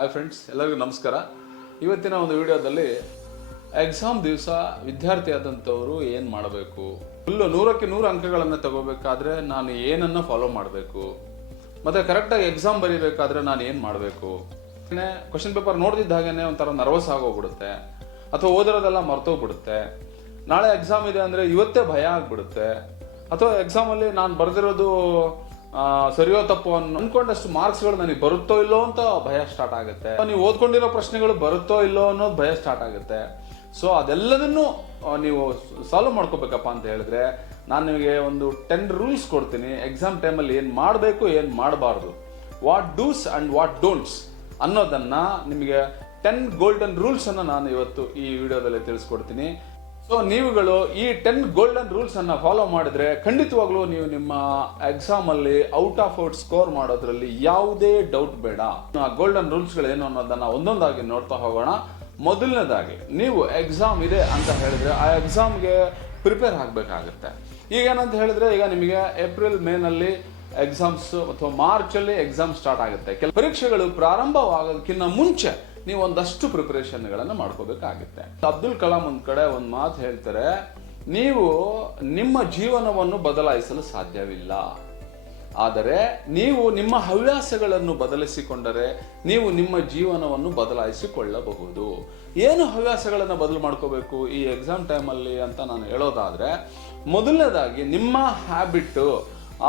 Hi friends ಎಲ್ಲರಿಗೂ ನಮಸ್ಕಾರ. ಇವತ್ತಿನ ಒಂದು ವಿಡಿಯೋದಲ್ಲಿ ಎಕ್ಸಾಮ್ ದಿವಸ ವಿದ್ಯಾರ್ಥಿ ಆದಂಥವರು ಏನು ಮಾಡಬೇಕು? ಫುಲ್ಲು ನೂರಕ್ಕೆ ನೂರು ಅಂಕಗಳನ್ನು ತಗೋಬೇಕಾದ್ರೆ ನಾನು ಏನನ್ನು ಫಾಲೋ ಮಾಡಬೇಕು? ಮತ್ತು ಕರೆಕ್ಟಾಗಿ ಎಕ್ಸಾಮ್ ಬರೀಬೇಕಾದ್ರೆ ನಾನು ಏನು ಮಾಡಬೇಕು? ಕ್ವಶನ್ ಪೇಪರ್ ನೋಡ್ದಿದ್ದ ಹಾಗೇ ಒಂಥರ ನರ್ವಸ್ ಆಗೋಗ್ಬಿಡುತ್ತೆ. ಅಥವಾ ಓದಿರೋದೆಲ್ಲ ಮರ್ತೋಗ್ಬಿಡುತ್ತೆ. ನಾಳೆ ಎಕ್ಸಾಮ್ ಇದೆ ಅಂದರೆ ಇವತ್ತೇ ಭಯ ಆಗ್ಬಿಡುತ್ತೆ. ಅಥವಾ ಎಕ್ಸಾಮಲ್ಲಿ ನಾನು ಬರೆದಿರೋದು ಸರಿಯೋ ತಪ್ಪು ಅನ್ನೋ ಅನ್ಕೊಂಡಷ್ಟು ಮಾರ್ಕ್ಸ್ಗಳು ನನಗೆ ಬರುತ್ತೋ ಇಲ್ಲೋ ಅಂತ ಭಯ ಸ್ಟಾರ್ಟ್ ಆಗುತ್ತೆ. ನೀವು ಓದ್ಕೊಂಡಿರೋ ಪ್ರಶ್ನೆಗಳು ಬರುತ್ತೋ ಇಲ್ಲೋ ಅನ್ನೋದು ಭಯ ಸ್ಟಾರ್ಟ್ ಆಗುತ್ತೆ. ಸೊ ಅದೆಲ್ಲದನ್ನು ನೀವು ಸಾಲ್ವ್ ಮಾಡ್ಕೋಬೇಕಪ್ಪ ಅಂತ ಹೇಳಿದ್ರೆ, ನಾನು ನಿಮಗೆ ಒಂದು ಟೆನ್ ರೂಲ್ಸ್ ಕೊಡ್ತೀನಿ. ಎಕ್ಸಾಮ್ ಟೈಮಲ್ಲಿ ಏನು ಮಾಡಬೇಕು, ಏನು ಮಾಡಬಾರ್ದು. What do's and what don'ts ಅನ್ನೋದನ್ನ ನಿಮಗೆ ಟೆನ್ ಗೋಲ್ಡನ್ ರೂಲ್ಸ್ ಅನ್ನ ನಾನು ಇವತ್ತು ಈ ವಿಡಿಯೋದಲ್ಲಿ ತಿಳಿಸ್ಕೊಡ್ತೀನಿ. ಸೊ ನೀವುಗಳು ಈ ಟೆನ್ ಗೋಲ್ಡನ್ ರೂಲ್ಸ್ ಅನ್ನ ಫಾಲೋ ಮಾಡಿದ್ರೆ ಖಂಡಿತವಾಗ್ಲೂ ನೀವು ನಿಮ್ಮ ಎಕ್ಸಾಮ್ ಅಲ್ಲಿ ಔಟ್ ಆಫ್ ಔಟ್ ಸ್ಕೋರ್ ಮಾಡೋದ್ರಲ್ಲಿ ಯಾವುದೇ ಡೌಟ್ ಬೇಡ. ಆ ಗೋಲ್ಡನ್ ರೂಲ್ಸ್ಗಳು ಏನು ಅನ್ನೋದನ್ನ ಒಂದೊಂದಾಗಿ ನೋಡ್ತಾ ಹೋಗೋಣ. ಮೊದಲನೇದಾಗಿ, ನೀವು ಎಕ್ಸಾಮ್ ಇದೆ ಅಂತ ಹೇಳಿದ್ರೆ ಆ ಎಕ್ಸಾಮ್ಗೆ ಪ್ರಿಪೇರ್ ಆಗಬೇಕಾಗುತ್ತೆ. ಈಗ ಏನಂತ ಹೇಳಿದ್ರೆ, ಈಗ ನಿಮಗೆ ಏಪ್ರಿಲ್ ಮೇನಲ್ಲಿ ಎಕ್ಸಾಮ್ಸ್ ಅಥವಾ ಮಾರ್ಚ್ ಅಲ್ಲಿ ಎಕ್ಸಾಮ್ ಸ್ಟಾರ್ಟ್ ಆಗುತ್ತೆ. ಕೆಲ ಪರೀಕ್ಷೆಗಳು ಪ್ರಾರಂಭವಾಗೋದಕ್ಕಿಂತ ಮುಂಚೆ ನೀವು ಒಂದಷ್ಟು ಪ್ರಿಪರೇಷನ್ಗಳನ್ನು ಮಾಡ್ಕೋಬೇಕಾಗುತ್ತೆ. ಅಬ್ದುಲ್ ಕಲಾಂ ಒಂದು ಕಡೆ ಒಂದು ಮಾತು ಹೇಳ್ತಾರೆ, ನೀವು ನಿಮ್ಮ ಜೀವನವನ್ನು ಬದಲಾಯಿಸಲು ಸಾಧ್ಯವಿಲ್ಲ. ಆದರೆ ನೀವು ನಿಮ್ಮ ಹವ್ಯಾಸಗಳನ್ನು ಬದಲಿಸಿಕೊಂಡರೆ ನೀವು ನಿಮ್ಮ ಜೀವನವನ್ನು ಬದಲಾಯಿಸಿಕೊಳ್ಳಬಹುದು. ಏನು ಹವ್ಯಾಸಗಳನ್ನು ಬದಲು ಮಾಡ್ಕೋಬೇಕು ಈ ಎಕ್ಸಾಮ್ ಟೈಮಲ್ಲಿ ಅಂತ ನಾನು ಹೇಳೋದಾದ್ರೆ, ಮೊದಲನೇದಾಗಿ ನಿಮ್ಮ ಹ್ಯಾಬಿಟ್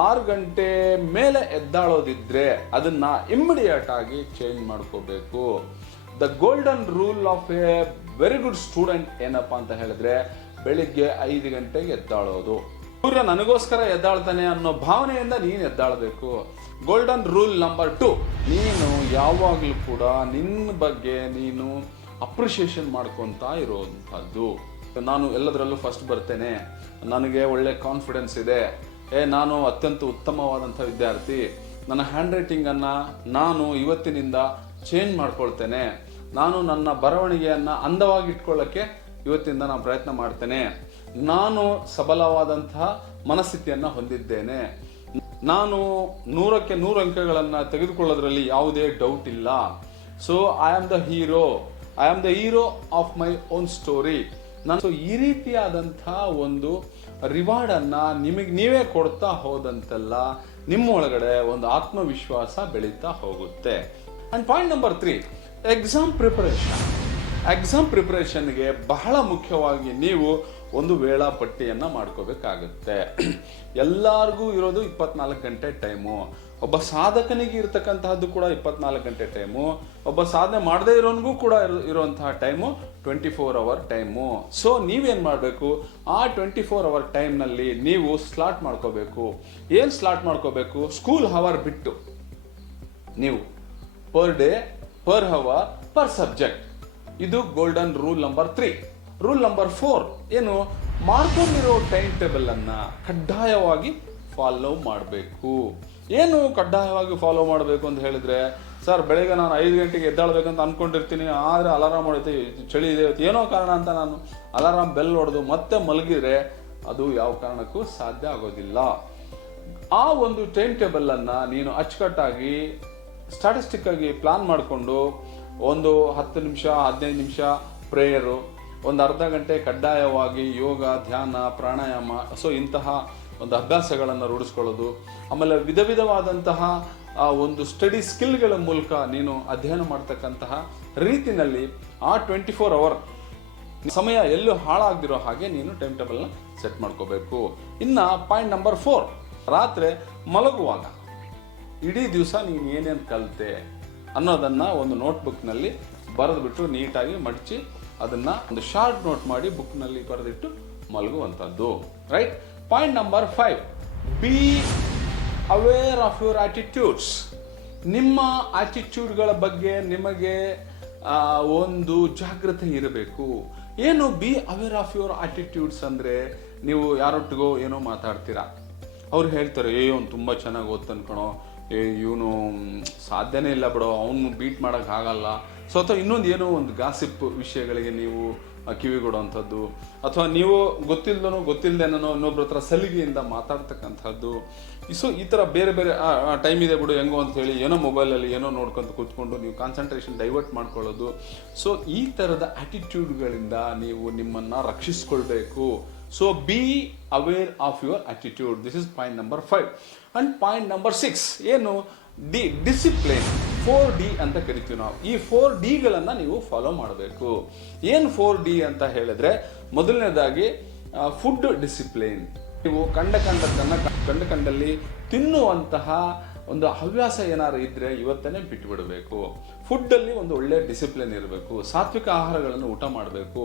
ಆರು ಗಂಟೆ ಮೇಲೆ ಎದ್ದಾಳೋದಿದ್ರೆ ಅದನ್ನ ಇಮ್ಮಿಡಿಯೇಟ್ ಆಗಿ ಚೇಂಜ್ ಮಾಡ್ಕೋಬೇಕು. The golden rule of a very good student ಏನಪ್ಪಾ ಅಂತ ಹೇಳಿದ್ರೆ ಬೆಳಿಗ್ಗೆ ಐದು ಗಂಟೆಗೆ ಎದ್ದಾಳೋದು. ಸೂರ್ಯ ನನಗೋಸ್ಕರ ಎದ್ದಾಳ್ತಾನೆ ಅನ್ನೋ ಭಾವನೆಯಿಂದ ನೀನು ಎದ್ದಾಳಬೇಕು. ಗೋಲ್ಡನ್ ರೂಲ್ ನಂಬರ್ ಟು ನೀನು ಯಾವಾಗಲೂ ಕೂಡ ನಿನ್ನ ಬಗ್ಗೆ ನೀನು ಅಪ್ರಿಷಿಯೇಷನ್ ಮಾಡ್ಕೊತಾ ಇರೋವಂಥದ್ದು ನಾನು ಎಲ್ಲದರಲ್ಲೂ ಫಸ್ಟ್ ಬರ್ತೇನೆ. ನನಗೆ ಒಳ್ಳೆ ಕಾನ್ಫಿಡೆನ್ಸ್ ಇದೆ. ಏ, ನಾನು ಅತ್ಯಂತ ಉತ್ತಮವಾದಂಥ ವಿದ್ಯಾರ್ಥಿ. ನನ್ನ ಹ್ಯಾಂಡ್ ರೈಟಿಂಗನ್ನು ನಾನು ಇವತ್ತಿನಿಂದ ಚೇಂಜ್ ಮಾಡ್ಕೊಳ್ತೇನೆ. ನಾನು ನನ್ನ ಬರವಣಿಗೆಯನ್ನು ಅಂದವಾಗಿ ಇಟ್ಕೊಳ್ಳೋಕ್ಕೆ ಇವತ್ತಿಂದ ನಾನು ಪ್ರಯತ್ನ ಮಾಡ್ತೇನೆ. ನಾನು ಸಬಲವಾದಂತಹ ಮನಸ್ಥಿತಿಯನ್ನು ಹೊಂದಿದ್ದೇನೆ. ನಾನು ನೂರಕ್ಕೆ ನೂರು ಅಂಕಗಳನ್ನು ತೆಗೆದುಕೊಳ್ಳೋದ್ರಲ್ಲಿ ಯಾವುದೇ ಡೌಟ್ ಇಲ್ಲ. So I am the hero I am the hero of my own story ನಾನು ಈ ರೀತಿಯಾದಂಥ ಒಂದು ರಿವಾರ್ಡ್ ಅನ್ನ ನಿಮಗೆ ನೀವೇ ಕೊಡ್ತಾ ಹೋದಂತೆಲ್ಲ ನಿಮ್ಮ ಒಳಗಡೆ ಒಂದು ಆತ್ಮವಿಶ್ವಾಸ ಬೆಳೀತಾ ಹೋಗುತ್ತೆ. And point number three exam preparation exam ಪ್ರಿಪರೇಷನ್ಗೆ ಬಹಳ ಮುಖ್ಯವಾಗಿ ನೀವು ಒಂದು ವೇಳಾಪಟ್ಟಿಯನ್ನು ಮಾಡ್ಕೋಬೇಕಾಗುತ್ತೆ. ಎಲ್ಲರಿಗೂ ಇರೋದು ಇಪ್ಪತ್ನಾಲ್ಕು ಗಂಟೆ ಟೈಮು. ಒಬ್ಬ ಸಾಧಕನಿಗೆ ಇರತಕ್ಕಂತಹದ್ದು ಕೂಡ ಇಪ್ಪತ್ನಾಲ್ಕು ಗಂಟೆ ಟೈಮು. ಒಬ್ಬ ಸಾಧನೆ ಮಾಡದೇ ಇರೋನ್ಗೂ ಕೂಡ ಇರೋ- ಇರುವಂತಹ time twenty four hour time. So ನೀವೇನು ಮಾಡಬೇಕು? ಆ ಟ್ವೆಂಟಿ ಫೋರ್ ಅವರ್ ಟೈಮ್ನಲ್ಲಿ ನೀವು ಸ್ಲಾಟ್ ಮಾಡ್ಕೋಬೇಕು. ಏನು ಸ್ಲಾಟ್ ಮಾಡ್ಕೋಬೇಕು? ಸ್ಕೂಲ್ ಹವರ್ ಬಿಟ್ಟು ನೀವು per day per hour per subject ಇದು golden rule number three rule number four ಏನು? ಮಾಡ್ಕೊಂಡಿರೋ ಟೈಮ್ ಟೇಬಲ್ ಅನ್ನ ಕಡ್ಡಾಯವಾಗಿ ಫಾಲೋ ಮಾಡಬೇಕು. ಏನು ಕಡ್ಡಾಯವಾಗಿ ಫಾಲೋ ಮಾಡಬೇಕು ಅಂತ ಹೇಳಿದ್ರೆ ಸರ್ ಬೆಳಗ್ಗೆ ನಾನು ಐದು ಗಂಟೆಗೆ ಎದ್ದಾಳ್ಬೇಕಂತ ಅನ್ಕೊಂಡಿರ್ತೀನಿ, ಆದ್ರೆ ಅಲಾರಾಮ್ ಹೊಡಿತೆ, ಚಳಿ ಇದೆ ಏನೋ ಕಾರಣ ಅಂತ ನಾನು ಅಲಾರಾಮ್ ಬೆಲ್ ಹೊಡೆದು ಮತ್ತೆ ಮಲಗಿದ್ರೆ ಅದು ಯಾವ ಕಾರಣಕ್ಕೂ ಸಾಧ್ಯ ಆಗೋದಿಲ್ಲ. ಆ ಒಂದು ಟೈಮ್ ಟೇಬಲ್ ಅನ್ನ ನೀನು ಅಚ್ಚುಕಟ್ಟಾಗಿ ಸ್ಟಾಟಿಸ್ಟಿಕ್ ಆಗಿ ಪ್ಲಾನ್ ಮಾಡಿಕೊಂಡು ಒಂದು ಹತ್ತು ನಿಮಿಷ, ಹದಿನೈದು ನಿಮಿಷ ಪ್ರೇಯರು ಒಂದು ಅರ್ಧ ಗಂಟೆ ಕಡ್ಡಾಯವಾಗಿ ಯೋಗ, ಧ್ಯಾನ, ಪ್ರಾಣಾಯಾಮ ಸೊ ಇಂತಹ ಒಂದು ಅಭ್ಯಾಸಗಳನ್ನು ರೂಢಿಸ್ಕೊಳ್ಳೋದು. ಆಮೇಲೆ ವಿಧ ವಿಧವಾದಂತಹ, ಆ, ಒಂದು ಸ್ಟಡಿ ಸ್ಕಿಲ್ಗಳ ಮೂಲಕ ನೀನು ಅಧ್ಯಯನ ಮಾಡ್ತಕ್ಕಂತಹ ರೀತಿನಲ್ಲಿ ಆ ಟ್ವೆಂಟಿ ಫೋರ್ ಅವರ್ ಸಮಯ ಎಲ್ಲೂ ಹಾಳಾಗದಿರೋ ಹಾಗೆ ನೀನು ಟೈಮ್ ಟೇಬಲ್ನ ಸೆಟ್ ಮಾಡ್ಕೋಬೇಕು. ಇನ್ನ ಪಾಯಿಂಟ್ ನಂಬರ್ ಫೋರ್ ರಾತ್ರಿ ಮಲಗುವಾಗ. ಇಡೀ ದಿವಸ ನೀನು ಏನೇನು ಕಲಿತೆ ಅನ್ನೋದನ್ನು ಒಂದು ನೋಟ್ಬುಕ್ನಲ್ಲಿ ಬರೆದ್ಬಿಟ್ಟು ನೀಟಾಗಿ ಮಡಚಿ ಅದನ್ನು ಒಂದು ಶಾರ್ಟ್ ನೋಟ್ ಮಾಡಿ ಬುಕ್ನಲ್ಲಿ ಬರೆದಿಟ್ಟು ಮಲಗುವಂಥದ್ದು. Right point number five be aware of your attitudes ನಿಮ್ಮ ಆಟಿಟ್ಯೂಡ್ಗಳ ಬಗ್ಗೆ ನಿಮಗೆ ಒಂದು ಜಾಗೃತೆ ಇರಬೇಕು. ಏನು be aware of your attitudes ಅಂದರೆ ನೀವು ಯಾರೊಟ್ಟಿಗೋ ಏನೋ ಮಾತಾಡ್ತೀರಾ. ಅವ್ರು ಹೇಳ್ತಾರೆ ಏ ಅವ್ನು ತುಂಬ ಚೆನ್ನಾಗಿ ಓದ್ತಾನೆ ಇವನು ಸಾಧ್ಯನೇ ಇಲ್ಲ ಬಿಡೋ, ಅವನು ಬೀಟ್ ಮಾಡೋಕೆ ಆಗಲ್ಲ. ಸೊ ಅಥವಾ ಇನ್ನೊಂದು ಏನೋ ಒಂದು ಗಾಸಿಪ್ ವಿಷಯಗಳಿಗೆ ನೀವು ಕಿವಿ ಕಿವಿಗೊಡುವಂಥದ್ದು ಅಥವಾ ನೀವು ಗೊತ್ತಿಲ್ಲದನೋ ಗೊತ್ತಿಲ್ಲದೇನೋ ಇನ್ನೊಬ್ರ ಹತ್ರ ಸಲಿಗೆಯಿಂದ ಮಾತಾಡ್ತಕ್ಕಂಥದ್ದು. ಸೊ ಈ ಥರ ಬೇರೆ ಬೇರೆ ಟೈಮ್ ಇದೆ ಬಿಡು, ಹೆಂಗೋ ಅಂತ ಹೇಳಿ ಏನೋ ಮೊಬೈಲಲ್ಲಿ ಏನೋ ನೋಡ್ಕೊಂತ ಕೂತ್ಕೊಂಡು ನೀವು ಕಾನ್ಸಂಟ್ರೇಷನ್ ಡೈವರ್ಟ್ ಮಾಡ್ಕೊಳ್ಳೋದು. ಸೊ ಈ ಥರದ ಆ್ಯಟಿಟ್ಯೂಡ್ಗಳಿಂದ ನೀವು ನಿಮ್ಮನ್ನು ರಕ್ಷಿಸ್ಕೊಳ್ಬೇಕು. So be aware of your attitude this is point number five and point number six ಏನು? ಡಿ ಡಿಸಿಪ್ಲಿನ್ ಫೋರ್ ಡಿ ಅಂತ ಕರಿತೀವಿ ನಾವು. ಈ ಫೋರ್ ಡಿಗಳನ್ನು ನೀವು ಫಾಲೋ ಮಾಡಬೇಕು. ಏನು ಫೋರ್ ಡಿ ಅಂತ ಹೇಳಿದ್ರೆ, ಮೊದಲನೇದಾಗಿ ಫುಡ್ ಡಿಸಿಪ್ಲಿನ್ ನೀವು ಕಂಡ ಕಂಡದ್ದನ್ನು ಕಂಡ ಕಂಡಲ್ಲಿ ತಿನ್ನುವಂತಹ ಒಂದು ಹವ್ಯಾಸ ಏನಾದ್ರು ಇದ್ರೆ ಇವತ್ತನೇ ಬಿಟ್ಟುಬಿಡಬೇಕು ಫುಡ್ಡಲ್ಲಿ ಒಂದು ಒಳ್ಳೆ ಡಿಸಿಪ್ಲಿನ್ ಇರಬೇಕು. ಸಾತ್ವಿಕ ಆಹಾರಗಳನ್ನು ಊಟ ಮಾಡಬೇಕು.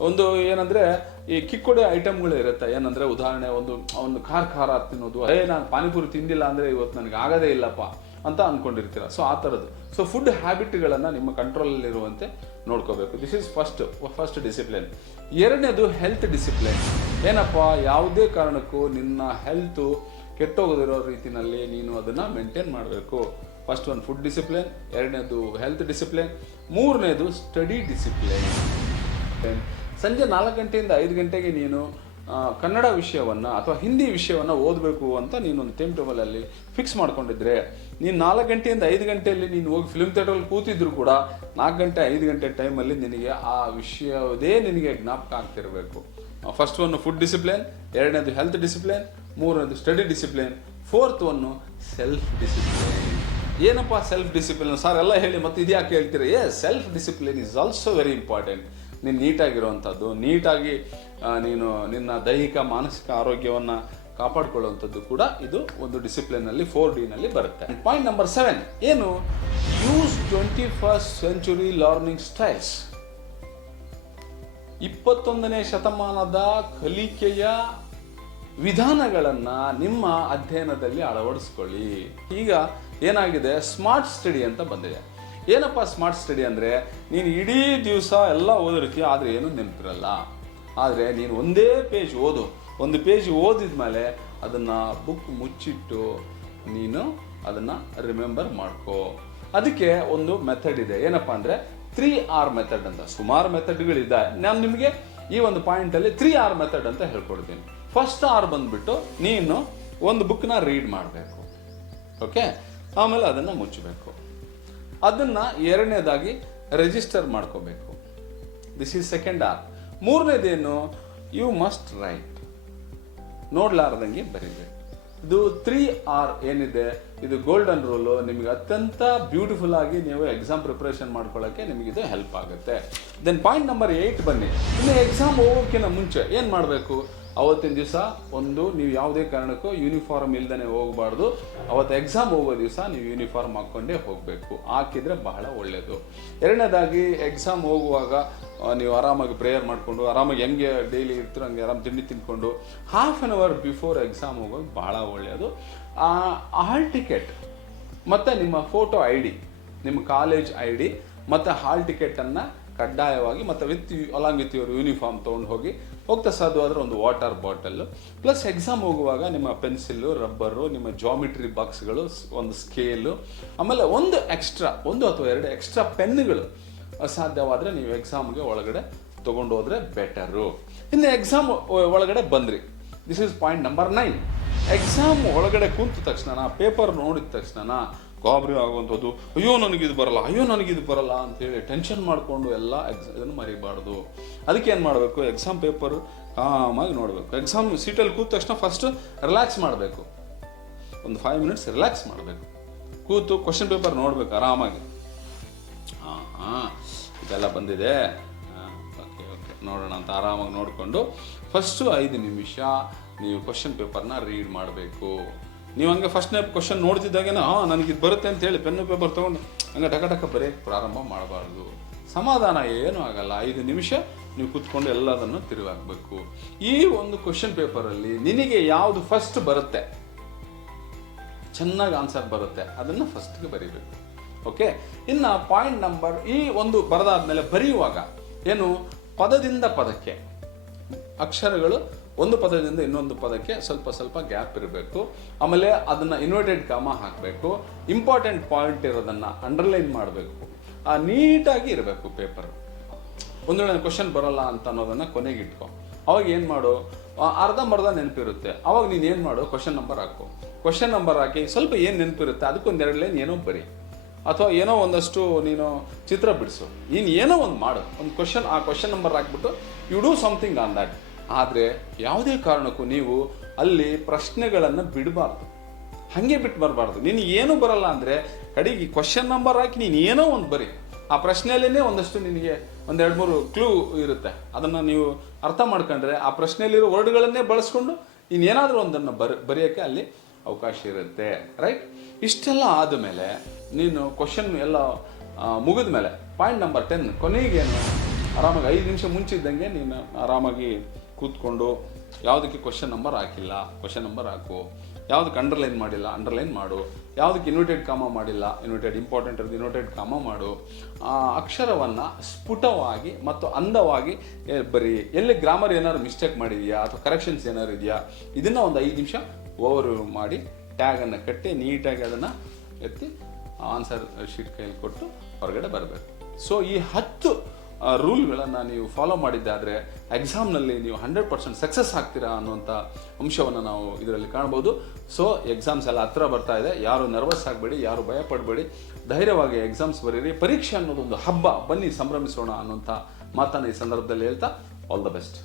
ಒಂದು ಏನಂದ್ರೆ, ಈ ಕಿಕ್ಕುಡೆ ಐಟಮ್ಗಳು ಇರುತ್ತೆ. ಏನಂದ್ರೆ, ಉದಾಹರಣೆ, ಒಂದು ಒಂದು ಖಾರ ಖಾರ ತಿನ್ನೋದು. ಅದೇ ನಾನು ಪಾನಿಪುರಿ ತಿಂದಿಲ್ಲ ಅಂದ್ರೆ ಇವತ್ತು ನನಗೆ ಆಗದೇ ಇಲ್ಲಪ್ಪ ಅಂತ ಅನ್ಕೊಂಡಿರ್ತೀರ. ಸೊ, ಆ ಥರದ್ದು ಸೊ ಫುಡ್ ಹ್ಯಾಬಿಟ್ಗಳನ್ನು ನಿಮ್ಮ ಕಂಟ್ರೋಲಲ್ಲಿರುವಂತೆ ನೋಡ್ಕೋಬೇಕು. This is first first discipline ಎರಡನೇದು ಹೆಲ್ತ್ ಡಿಸಿಪ್ಲಿನ್ ಏನಪ್ಪ, ಯಾವುದೇ ಕಾರಣಕ್ಕೂ ನಿನ್ನ ಹೆಲ್ತ್ ಕೆಟ್ಟೋಗದಿರೋ ರೀತಿಯಲ್ಲಿ ನೀನು ಅದನ್ನು ಮೇಂಟೈನ್ ಮಾಡಬೇಕು. ಫಸ್ಟ್ ಒಂದು ಫುಡ್ ಡಿಸಿಪ್ಲಿನ್ ಎರಡನೇದು ಹೆಲ್ತ್ ಡಿಸಿಪ್ಲಿನ್ ಮೂರನೇದು ಸ್ಟಡಿ ಡಿಸಿಪ್ಲಿನ್ ಸಂಜೆ ನಾಲ್ಕು ಗಂಟೆಯಿಂದ ಐದು ಗಂಟೆಗೆ ನೀನು ಕನ್ನಡ ವಿಷಯವನ್ನು ಅಥವಾ ಹಿಂದಿ ವಿಷಯವನ್ನು ಓದಬೇಕು ಅಂತ ನೀನು ಒಂದು ಟೈಮ್ ಟೇಬಲಲ್ಲಿ ಫಿಕ್ಸ್ ಮಾಡ್ಕೊಂಡಿದ್ರೆ, ನೀನು ನಾಲ್ಕು ಗಂಟೆಯಿಂದ ಐದು ಗಂಟೆಯಲ್ಲಿ ನೀನು ಹೋಗಿ ಫಿಲ್ಮ್ ಥಿಯೇಟ್ರಲ್ಲಿ ಕೂತಿದ್ರು ಕೂಡ ನಾಲ್ಕು ಗಂಟೆ, ಐದು ಗಂಟೆ ಟೈಮಲ್ಲಿ ನಿನಗೆ ಆ ವಿಷಯದೇ ನಿನಗೆ ಜ್ಞಾಪಕ ಆಗ್ತಿರಬೇಕು. ಫಸ್ಟ್ ಒನ್ ಫುಡ್ ಡಿಸಿಪ್ಲಿನ್ ಎರಡನೇದು ಹೆಲ್ತ್ ಡಿಸಿಪ್ಲಿನ್ ಮೂರನೇದು study discipline fourth one self discipline ಏನಪ್ಪ ಸೆಲ್ಫ್ ಡಿಸಿಪ್ಲಿನ್ ಸರ್ ಎಲ್ಲ ಹೇಳಿ ಮತ್ತೆ ಇದ್ಯಾಕೆ ಹೇಳ್ತೀರಾ? A self discipline is also very important ನೀನು ನೀಟಾಗಿರುವಂಥದ್ದು ನೀಟಾಗಿ ನೀನು ನಿನ್ನ ದೈಹಿಕ, ಮಾನಸಿಕ ಆರೋಗ್ಯವನ್ನು ಕಾಪಾಡಿಕೊಳ್ಳುವಂಥದ್ದು ಕೂಡ ಇದು ಒಂದು ಡಿಸಿಪ್ಲಿನಲ್ಲಿ ಫೋರ್ ಡಿನಲ್ಲಿ ಬರುತ್ತೆ. ಪಾಯಿಂಟ್ ನಂಬರ್ ಸೆವೆನ್ ಏನು? Use twenty first century learning styles ಇಪ್ಪತ್ತೊಂದನೇ ಶತಮಾನದ ಕಲಿಕೆಯ ವಿಧಾನಗಳನ್ನು ನಿಮ್ಮ ಅಧ್ಯಯನದಲ್ಲಿ ಅಳವಡಿಸ್ಕೊಳ್ಳಿ. ಈಗ ಏನಾಗಿದೆ? ಸ್ಮಾರ್ಟ್ ಸ್ಟಡಿ ಅಂತ ಬಂದಿದೆ. ಏನಪ್ಪ ಸ್ಮಾರ್ಟ್ ಸ್ಟಡಿ ಅಂದರೆ, ನೀನು ಇಡೀ ದಿವಸ ಎಲ್ಲ ಓದಿರ್ತೀಯ ಆದರೆ ಏನೂ ನೆನಪಿರಲ್ಲ. ಆದರೆ ನೀನು ಒಂದೇ ಪೇಜ್ ಓದು. ಒಂದು ಪೇಜ್ ಓದಿದ ಮೇಲೆ ಅದನ್ನು ಬುಕ್ ಮುಚ್ಚಿಟ್ಟು ನೀನು ಅದನ್ನು ರಿಮೆಂಬರ್ ಮಾಡ್ಕೋ. ಅದಕ್ಕೆ ಒಂದು ಮೆಥಡ್ ಇದೆ. ಏನಪ್ಪ ಅಂದರೆ ತ್ರೀ ಆರ್ ಮೆಥಡ್ ಅಂತ. ಸುಮಾರು ಮೆಥಡ್ಗಳಿದೆ ನಾನು ನಿಮಗೆ ಈ ಒಂದು ಪಾಯಿಂಟಲ್ಲಿ ತ್ರೀ ಆರ್ ಮೆಥಡ್ ಅಂತ ಹೇಳ್ಕೊಡ್ತೀನಿ. ಫಸ್ಟ್ ಆರ್ ಬಂದುಬಿಟ್ಟು ನೀನು ಒಂದು ಬುಕ್ನ ರೀಡ್ ಮಾಡಬೇಕು. ಓಕೆ ಆಮೇಲೆ ಅದನ್ನು ಮುಚ್ಚಬೇಕು ಅದನ್ನು ಎರಡನೇದಾಗಿ ರಿಜಿಸ್ಟರ್ ಮಾಡ್ಕೋಬೇಕು. ದಿಸ್ ಈಸ್ ಸೆಕೆಂಡ್ ಆರ್ ಮೂರನೇದೇನು? ಯು ಮಸ್ಟ್ ರೈಟ್ ನೋಡ್ಲಾರ್ದಂಗೆ ಬರೀಬೇಕು ಇದು ತ್ರೀ ಆರ್ ಏನಿದೆ? ಇದು ಗೋಲ್ಡನ್ ರೂಲು ನಿಮಗೆ ಅತ್ಯಂತ ಬ್ಯೂಟಿಫುಲ್ ಆಗಿ ನೀವು ಎಕ್ಸಾಮ್ ಪ್ರಿಪ್ರೇಷನ್ ಮಾಡ್ಕೊಳ್ಳೋಕ್ಕೆ ನಿಮಗೆ ಇದು ಹೆಲ್ಪ್ ಆಗುತ್ತೆ. ದೆನ್ ಪಾಯಿಂಟ್ ನಂಬರ್ ಏಯ್ಟ್ ಬನ್ನಿ. ಇನ್ನು ಎಕ್ಸಾಮ್ ಹೋಗೋಕ್ಕಿಂತ ಮುಂಚೆ ಏನು ಮಾಡಬೇಕು? ಅವತ್ತಿನ ದಿವಸ ಒಂದು, ನೀವು ಯಾವುದೇ ಕಾರಣಕ್ಕೂ ಯೂನಿಫಾರ್ಮ್ ಇಲ್ದೇ ಹೋಗಬಾರ್ದು. ಅವತ್ತು ಎಕ್ಸಾಮ್ ಹೋಗೋ ದಿವಸ ನೀವು ಯೂನಿಫಾರ್ಮ್ ಹಾಕ್ಕೊಂಡೇ ಹೋಗಬೇಕು. ಹಾಕಿದರೆ ಬಹಳ ಒಳ್ಳೆಯದು ಎರಡನೇದಾಗಿ ಎಕ್ಸಾಮ್ ಹೋಗುವಾಗ ನೀವು ಆರಾಮಾಗಿ ಪ್ರೇಯರ್ ಮಾಡಿಕೊಂಡು, ಆರಾಮಾಗಿ ಹೆಂಗೆ ಡೈಲಿ ಇರ್ತೀರ ಹಂಗೆ ಆರಾಮ್ ತಿಂಡಿ ತಿನ್ಕೊಂಡು half an hour before exam ಹೋಗೋದು ಬಹಳ ಒಳ್ಳೆಯದು ಹಾಲ್ ಟಿಕೆಟ್ ಮತ್ತು ನಿಮ್ಮ ಫೋಟೋ ಐ ಡಿ ನಿಮ್ಮ ಕಾಲೇಜ್ ಐ ಡಿ ಮತ್ತು ಹಾಲ್ ಟಿಕೆಟನ್ನು ಕಡ್ಡಾಯವಾಗಿ ಮತ್ತು with along with your uniform ತೊಗೊಂಡು ಹೋಗಿ ಹೋಗ್ತಾ ಸಾಧ್ಯವಾದರೆ ಒಂದು ವಾಟರ್ ಬಾಟಲ್ ಪ್ಲಸ್ ಎಕ್ಸಾಮ್ ಹೋಗುವಾಗ ನಿಮ್ಮ ಪೆನ್ಸಿಲ್ಲು, ರಬ್ಬರು, ನಿಮ್ಮ ಜಾಮಿಟ್ರಿ ಬಾಕ್ಸ್ಗಳು ಒಂದು ಸ್ಕೇಲು. ಆಮೇಲೆ ಒಂದು ಎಕ್ಸ್ಟ್ರಾ ಒಂದು ಅಥವಾ ಎರಡು ಎಕ್ಸ್ಟ್ರಾ ಪೆನ್ನುಗಳು ಸಾಧ್ಯವಾದರೆ ನೀವು ಎಕ್ಸಾಮ್ಗೆ ಒಳಗಡೆ ತೊಗೊಂಡು ಹೋದರೆ ಬೆಟರು. ಇನ್ನು ಎಕ್ಸಾಮ್ ಒಳಗಡೆ ಬಂದ್ರಿ. This is point number nine exam ಒಳಗಡೆ ಕುಂತ ತಕ್ಷಣ ಪೇಪರ್ ನೋಡಿದ ತಕ್ಷಣ ಗಾಬರಿ ಆಗುವಂಥದ್ದು, ಅಯ್ಯೋ ನನಗಿದು ಬರಲ್ಲ, ಅಯ್ಯೋ ನನಗಿದು ಬರಲ್ಲ ಅಂತೇಳಿ ಟೆನ್ಷನ್ ಮಾಡಿಕೊಂಡು ಎಲ್ಲ ಎಕ್ಸ್ ಇದನ್ನು ಮರಿಬಾರ್ದು. ಅದಕ್ಕೆ ಏನು ಮಾಡಬೇಕು? ಎಕ್ಸಾಮ್ ಪೇಪರ್ ಆರಾಮಾಗಿ ನೋಡಬೇಕು. ಎಕ್ಸಾಮ್ ಸೀಟಲ್ಲಿ ಕೂತ ತಕ್ಷಣ ಫಸ್ಟ್ ರಿಲ್ಯಾಕ್ಸ್ ಮಾಡಬೇಕು. ಒಂದು ಫೈವ್ ಮಿನಿಟ್ಸ್ ರಿಲ್ಯಾಕ್ಸ್ ಮಾಡಬೇಕು. ಕೂತು ಕ್ವಶನ್ ಪೇಪರ್ ನೋಡಬೇಕು ಆರಾಮಾಗಿ. ಹಾಂ ಹಾಂ, ಇದೆಲ್ಲ ಬಂದಿದೆ. ಓಕೆ ಓಕೆ ನೋಡೋಣ ಅಂತ ಆರಾಮಾಗಿ ನೋಡಿಕೊಂಡು ಫಸ್ಟು ಐದು ನಿಮಿಷ ನೀವು ಕ್ವಶನ್ ಪೇಪರ್ನ ರೀಡ್ ಮಾಡಬೇಕು. ನೀವು ಹಂಗೆ ಫಸ್ಟ್ನೇ ಕ್ವಶನ್ ನೋಡ್ತಿದ್ದಾಗೇನೆ, ಹಾಂ, ನನಗೆ ಇದು ಬರುತ್ತೆ ಅಂತ ಹೇಳಿ ಪೆನ್ನು ಪೇಪರ್ ತೊಗೊಂಡು, ಹಂಗೆ ಟಕ ಟಕ ಬರೆಯೋಕ್ಕೆ ಪ್ರಾರಂಭ ಮಾಡಬಾರ್ದು. ಸಮಾಧಾನ ಏನೂ ಆಗಲ್ಲ. ಐದು ನಿಮಿಷ ನೀವು ಕೂತ್ಕೊಂಡು ಎಲ್ಲದನ್ನು ತಿರುವಾಕಬೇಕು ಈ ಒಂದು ಕ್ವಶನ್ ಪೇಪರಲ್ಲಿ ನಿನಗೆ ಯಾವುದು ಫಸ್ಟ್ ಬರುತ್ತೆ? ಚೆನ್ನಾಗಿ ಆನ್ಸರ್ ಬರುತ್ತೆ. ಅದನ್ನು ಫಸ್ಟ್ಗೆ ಬರೀಬೇಕು. ಓಕೆ ಇನ್ನು ಪಾಯಿಂಟ್ ನಂಬರ್ ಈ ಒಂದು ಬರೆದಾದ್ಮೇಲೆ ಬರೆಯುವಾಗ, ಏನು? ಪದದಿಂದ ಪದಕ್ಕೆ. ಅಕ್ಷರಗಳು ಒಂದು ಪದದಿಂದ ಇನ್ನೊಂದು ಪದಕ್ಕೆ ಸ್ವಲ್ಪ ಸ್ವಲ್ಪ ಗ್ಯಾಪ್ ಇರಬೇಕು. ಆಮೇಲೆ ಅದನ್ನು ಇನ್ವರ್ಟೆಡ್ ಕಾಮ ಹಾಕಬೇಕು. ಇಂಪಾರ್ಟೆಂಟ್ ಪಾಯಿಂಟ್ ಇರೋದನ್ನು ಅಂಡರ್ಲೈನ್ ಮಾಡಬೇಕು. ಆ ನೀಟಾಗಿ ಇರಬೇಕು ಪೇಪರ್ ಒಂದು ವೇಳೆ ಕ್ವಶನ್ ಬರಲ್ಲ ಅಂತ ಅನ್ನೋದನ್ನ ಕೊನೆಗೆ ಇಟ್ಕೊ. ಅವಾಗ ಏನು ಮಾಡು? ಅರ್ಧಂಬರ್ಧ ನೆನಪಿರುತ್ತೆ. ಅವಾಗ ನೀನು ಏನು ಮಾಡು? ಕ್ವಶನ್ ನಂಬರ್ ಹಾಕು. ಕ್ವಶನ್ ನಂಬರ್ ಹಾಕಿ ಸ್ವಲ್ಪ ಏನು ನೆನಪಿರುತ್ತೆ? ಅದಕ್ಕೊಂದು ಎರಡು ಲೈನ್ ಏನೋ ಬರಿ. ಅಥವಾ ಏನೋ ಒಂದಷ್ಟು ನೀನು ಚಿತ್ರ ಬಿಡಿಸು. ನೀನು ಏನೋ ಒಂದು ಮಾಡು. ಒಂದು ಕ್ವಶನ್ ಆ ಕ್ವಶನ್ ನಂಬರ್ ಹಾಕ್ಬಿಟ್ಟು you do something on that ಆದರೆ ಯಾವುದೇ ಕಾರಣಕ್ಕೂ ನೀವು ಅಲ್ಲಿ ಪ್ರಶ್ನೆಗಳನ್ನು ಬಿಡಬಾರ್ದು. ಹಾಗೆ ಬಿಟ್ಟು ಬರಬಾರ್ದು. ನೀನು ಏನು ಬರಲ್ಲ ಅಂದರೆ ಕಡೆಗೆ ಕ್ವಶನ್ ನಂಬರ್ ಹಾಕಿ ನೀನು ಏನೋ ಒಂದು ಬರಿ. ಆ ಪ್ರಶ್ನೆಯಲ್ಲೇ ಒಂದಷ್ಟು ನಿನಗೆ ಒಂದೆರಡು ಮೂರು ಕ್ಲೂ ಇರುತ್ತೆ. ಅದನ್ನು ನೀವು ಅರ್ಥ ಮಾಡ್ಕೊಂಡ್ರೆ ಆ ಪ್ರಶ್ನೆಯಲ್ಲಿರೋ ವರ್ಡ್ಗಳನ್ನೇ ಬಳಸ್ಕೊಂಡು ಇನ್ನೇನಾದರೂ ಒಂದನ್ನು ಬರ, ಬರೆಯೋಕ್ಕೆ ಅಲ್ಲಿ ಅವಕಾಶ ಇರುತ್ತೆ. ರೈಟ್ ಇಷ್ಟೆಲ್ಲ ಆದಮೇಲೆ ನೀನು ಕ್ವಶನ್ ಎಲ್ಲ ಮುಗಿದ ಮೇಲೆ ಪಾಯಿಂಟ್ ನಂಬರ್ ಟೆನ್ ಕೊನೆಗೇನು ಆರಾಮಾಗಿ ಐದು ನಿಮಿಷ ಮುಂಚಿದ್ದಂಗೆ ನೀನು ಆರಾಮಾಗಿ ಕೂತ್ಕೊಂಡು ಯಾವುದಕ್ಕೆ ಕ್ವಶನ್ ನಂಬರ್ ಹಾಕಿಲ್ಲ ಕ್ವಶನ್ ನಂಬರ್ ಹಾಕು. ಯಾವುದಕ್ಕೆ ಅಂಡರ್ಲೈನ್ ಮಾಡಿಲ್ಲ ಅಂಡರ್ಲೈನ್ ಮಾಡು. ಯಾವುದಕ್ಕೆ ಇನ್ವಿಟೆಡ್ ಕಾಮ ಮಾಡಿಲ್ಲ ಇನ್ವಿಟೆಡ್ ಇಂಪಾರ್ಟೆಂಟ್ ಇರೋದು ಇನ್ವಿಟೆಡ್ ಕಾಮ ಮಾಡು. ಆ, ಅಕ್ಷರವನ್ನು ಸ್ಫುಟವಾಗಿ ಮತ್ತು ಅಂದವಾಗಿ ಬರಿ ಎಲ್ಲಿ ಗ್ರಾಮರ್ ಏನಾದ್ರು ಮಿಸ್ಟೇಕ್ ಮಾಡಿದೆಯಾ ಅಥವಾ ಕರೆಕ್ಷನ್ಸ್ ಏನಾದ್ರು ಇದೆಯಾ? ಇದನ್ನು ಒಂದು ಐದು ನಿಮಿಷ ಓವರ್ ಮಾಡಿ ಟ್ಯಾಗನ್ನು ಕಟ್ಟಿ ನೀಟಾಗಿ ಅದನ್ನು ಎತ್ತಿ ಆನ್ಸರ್ ಶೀಟ್ ಕೈಯಲ್ಲಿ ಕೊಟ್ಟು ಹೊರಗಡೆ ಬರಬೇಕು. ಸೊ ಈ ಹತ್ತು ರೂಲ್ಗಳನ್ನು ನೀವು ಫಾಲೋ ಮಾಡಿದ್ದಾದರೆ ಎಕ್ಸಾಮ್ನಲ್ಲಿ ನೀವು ಹಂಡ್ರೆಡ್ ಪರ್ಸೆಂಟ್ ಸಕ್ಸಸ್ ಆಗ್ತೀರಾ ಅನ್ನುವಂಥ ಅಂಶವನ್ನು ನಾವು ಇದರಲ್ಲಿ ಕಾಣ್ಬೋದು. ಸೊ ಎಕ್ಸಾಮ್ಸ್ ಎಲ್ಲ ಹತ್ರ ಬರ್ತಾ ಇದೆ. ಯಾರು ನರ್ವಸ್ ಆಗಬೇಡಿ, ಯಾರು ಭಯ ಪಡಬೇಡಿ ಧೈರ್ಯವಾಗಿ ಎಕ್ಸಾಮ್ಸ್ ಬರೀರಿ. ಪರೀಕ್ಷೆ ಅನ್ನೋದೊಂದು ಹಬ್ಬ. ಬನ್ನಿ, ಸಂಭ್ರಮಿಸೋಣ ಅನ್ನುವಂಥ ಮಾತನ್ನು ಈ ಸಂದರ್ಭದಲ್ಲಿ ಹೇಳ್ತಾ ಆಲ್ ದ ಬೆಸ್ಟ್